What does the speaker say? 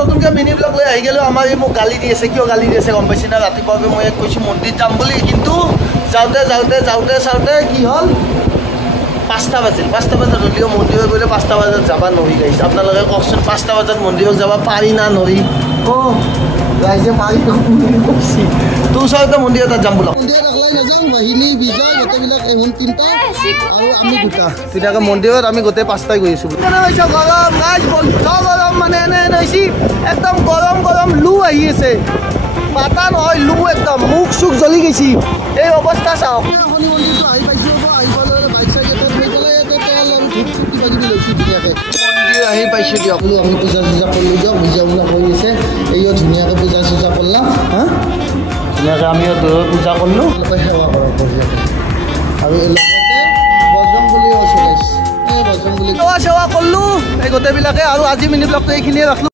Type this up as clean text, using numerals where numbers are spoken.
নতুনকৈ mini blog লৈ আহি গ'লোঁ আমাৰ এই মোক গালি দি আছে কিয় গালি দি আছে গম পাইছে না ৰাতিপুৱাকৈ মই ইয়াত কৈছোঁ মন্দিৰ যাম বুলি কিন্তু যাওঁতে কি হ'ল 5টা বাজিল 5টা বজাত হ'লেও মন্দিৰত গ'লে 5টা বজাত যাব নোৱাৰি গাইছে আপোনালোকে কওকচোন 5টা বজাত মন্দিৰত যাব পাৰি না নোৱাৰি ৰাইজে পাৰি কৈছে তোৰ ওচৰতে মন্দিৰ এটাত যাম বোলা মন্দিৰত গৈ নাযাওঁ বাহিনী বিজয় গোটেইবিলাক এহোন 3টা আৰু আমি 2টা তেতিয়াকৈ মন্দিৰত আমি গোটেই 5টাই গৈ আছোঁ গৰম গাইজ বন্ধ গৰম মানে এনে হৈছে একদম গৰম লু আহি আছে পাতা নহয় লু একদম মুখ চুখ জ্বলি গৈছে এই অৱস্থা চাওক শনি মন্দিৰটো আহি পাইছোঁ আহি পালে বাইক চাইক এটা থৈ পেলাই কিবা কিবি লৈছোঁ ধুনীয়াকৈ মন্দিৰ আহি পাইছোঁ দিয়ক বোলো আমি পূজা চূজা কৰিলোঁ দিয়ক বুজা কৰি আছে এইও ধুনীয়াকৈ পূজা চূজা কৰিলাম হা ধুনীয়াকৈ আমি দূৰত পূজা কৰিলোঁ সেৱা কৰক বঢ়িয়াকৈ আৰু লগতে বজৰংবলীও চলাইছে এই বজৰংবলী সেৱা কৰিলোঁ এই গোটেইবিলাকে আৰু আজি মিনি ব্লগটো এইখিনিয়ে ৰাখিলোঁ